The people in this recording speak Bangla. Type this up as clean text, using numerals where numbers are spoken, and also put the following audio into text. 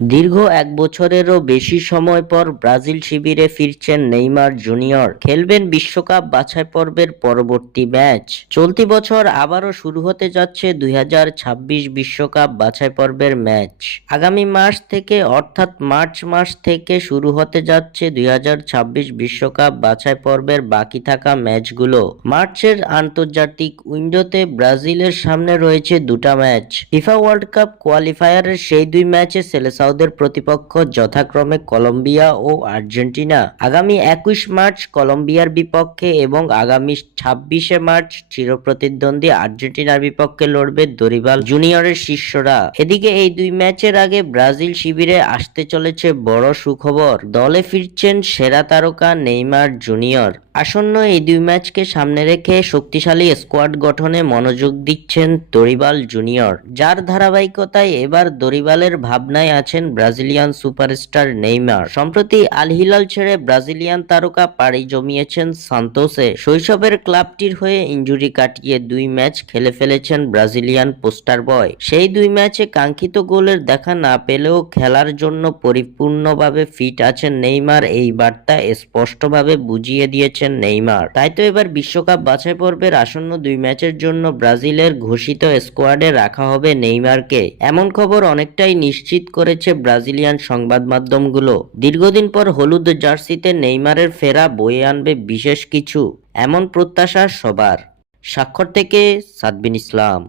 দীর্ঘ ১ বছরেরও বেশি সময় পর ব্রাজিল শিবিরে ফিরছেন নেইমার জুনিয়র। খেলবেন বিশ্বকাপ বাছাই পর্বের পরবর্তী ম্যাচ। চলতি বছর আবারও শুরু হতে যাচ্ছে ২০২৬ বিশ্বকাপ বাছাই পর্বের ম্যাচ। আগামী মাস থেকে অর্থাৎ মার্চ মাস থেকে শুরু হতে যাচ্ছে ২০২৬ বিশ্বকাপ বাছাই পর্বের বাকি থাকা ম্যাচগুলো। মার্চের আন্তর্জাতিক উইন্ডোতে ব্রাজিলের সামনে রয়েছে দুটা ম্যাচ। ফিফা ওয়ার্ল্ড কাপ কোয়ালিফায়ারের সেই দুই ম্যাচে সেলেসাওদের প্রতিপক্ষ যথাক্রমে কলম্বিয়া ও আর্জেন্টিনা। আগামী ২১ মার্চ কলম্বিয়ার বিপক্ষে এবং আগামী ২৬শে মার্চ চিরপ্রতিদ্বন্দ্বী আর্জেন্টিনার বিপক্ষে লড়বে দরিবাল জুনিয়রের শিষ্যরা। এদিকে এই দুই ম্যাচের আগে ব্রাজিল শিবিরে আসতে চলেছে বড় সুখবর। দলে ফিরছেন সেরা তারকা নেইমার জুনিয়র। আসন্ন এই দুই ম্যাচকে সামনে রেখে শক্তিশালী স্কোয়াড গঠনে মনোযোগ দিচ্ছেন দরিবাল জুনিয়র, যার ধারাবাহিকতায় এবার দরিবালের ভাবনায় আছেন ব্রাজিলিয়ান সুপারস্টার নেইমার। সম্প্রতি আল হিলাল ছেড়ে ব্রাজিলিয়ান তারকা পাড়ি জমিয়েছেন সান্তোসে। শৈশবের ক্লাবটির হয়ে ইনজুরি কাটিয়ে দুই ম্যাচ খেলে ফেলেছেন ব্রাজিলিয়ান পোস্টার বয়। সেই দুই ম্যাচে কাঙ্ক্ষিত গোলের দেখা না পেলেও খেলার জন্য পরিপূর্ণভাবে ফিট আছেন নেইমার, এই বার্তা স্পষ্টভাবে বুঝিয়ে দিয়েছেন নেইমার। তাই তো এবার বিশ্বকাপ বাছাই পর্বের আসন্ন দুই ম্যাচের জন্য ব্রাজিলের ঘোষিত স্কোয়াডে রাখা হবে নেইমারকে। এমন খবর অনেকটাই নিশ্চিত করেছে ব্রাজিলিয়ান সংবাদ মাধ্যমগুলো। দীর্ঘদিন পর হলুদ জার্সিতে নেইমারের ফেরা বয়ে আনবে বিশেষ কিছু, এমন প্রত্যাশা সবার। স্বাক্ষর থেকে সাদবিন ইসলাম।